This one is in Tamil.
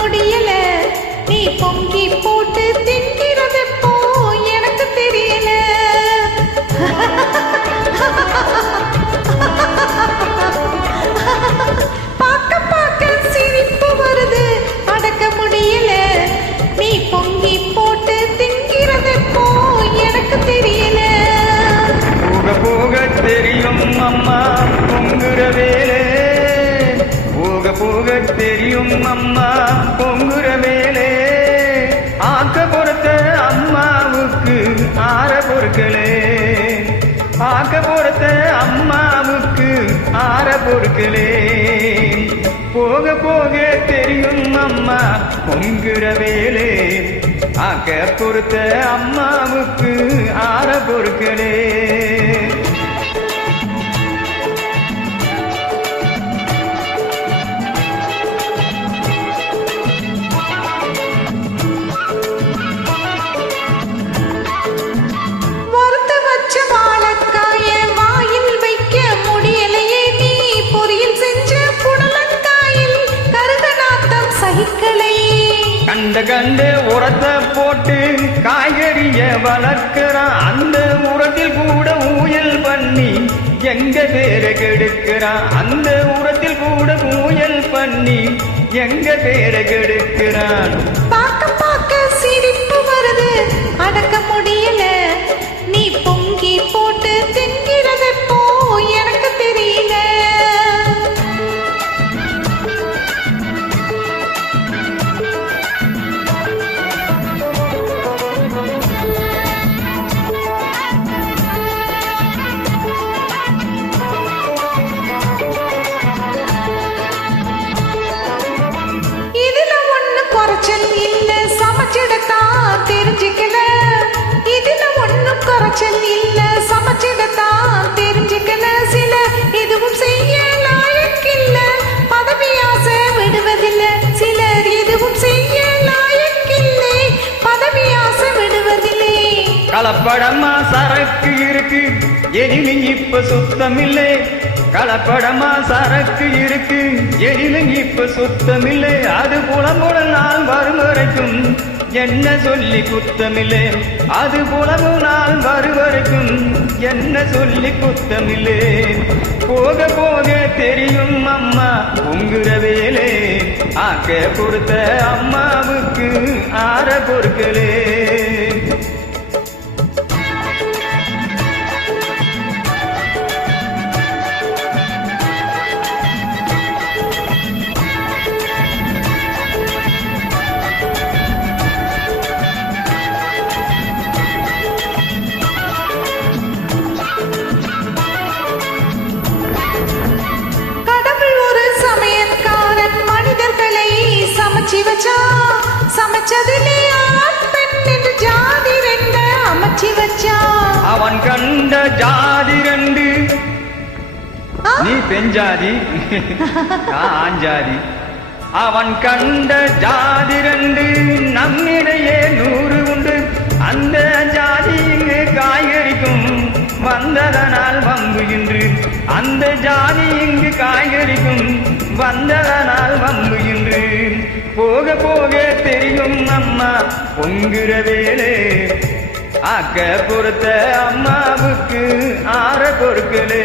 முடியல நீ பொங்கி போட்டு திங்கிறது போ எனக்கு தெரியல பார்க்க பார்க்க சிரிப்பு வருது அடக்க முடியல நீ பொங்கி போட்டு திங்கிறது போ எனக்கு தெரியல போக போக தெரியும் அம்மா பொங்குற வேலே போக போக தெரியும் அம்மா பொங்குற வேலே ஆக்க பொறுத்த அம்மாவுக்கு ஆற பொருட்களே ஆக்க பொறுத்த அம்மாவுக்கு ஆற பொருட்களே போக போக தெரியும் அம்மா பொங்குற வேலே ஆக்க பொறுத்த அம்மாவுக்கு ஆற பொருட்களே கண்ட கண்டு உரத்தை போட்டு காய்கறிய வளர்க்கிறான் அந்த உரத்தில் கூட ஊயல் பண்ணி எங்க பேரை கெடுக்கிறான் அந்த உரத்தில் கூட ஊயல் பண்ணி எங்க பேரை கெடுக்கிறான் பார்க்க பார்க்க சிரிப்பு வருது அடக்க முடியல நீ பொங்கி போட்டு திங்கிறது போ எனக்கு தெரியல குறைச்சல் இல்ல சமைச்சிடத்தான் தெரிஞ்சுக்கல இதுல ஒண்ணும் குறைச்சல் இல்ல சமைச்சிடத்தான் தெரிஞ்சுக்கல சில எதுவும் செய்ய லாயக்கில்ல பதவி ஆசை விடுவதில்ல சிலர் எதுவும் செய்ய லாயக்கில்லை பதவி ஆசை விடுவதில்லை கலப்படமா சரக்கு இருக்கு எனினும் இப்ப சுத்தமில்லை கலப்படமா சரக்கு இருக்கு எனினும் இப்ப சுத்தமில்லை அது புலம்புல நாள் வரும் வரைக்கும் என்ன சொல்லி குத்தமில்லை அது புலம்பு நாள் வரும் வரைக்கும் என்ன சொல்லி குத்தமில்லை போக போக தெரியும் அம்மா பொங்குற வேலே ஆக்க பொறுத்த அம்மாவுக்கு ஆற பொருட்களே சமைச்சதிலே ஆண் பெண் என்று ஜாதி ரெண்டு அமைச்சி வச்சா அவன் கண்ட ஜாதி ரெண்டு நீ பெஞ்சாதி ஆஞ்சாதி அவன் கண்ட ஜாதி ரெண்டு நம்மிடையே 100 உண்டு அந்த ஜாதி இங்கு காய்கறிக்கும் வந்ததனால் வம்பு என்று அந்த ஜாதி இங்கு காய்கறிக்கும் வந்ததனால் வம்பு என்று போக போக தெரியும் அம்மா பொங்குற வேலே ஆக்க பொறுத்த அம்மாவுக்கு ஆற பொருட்களே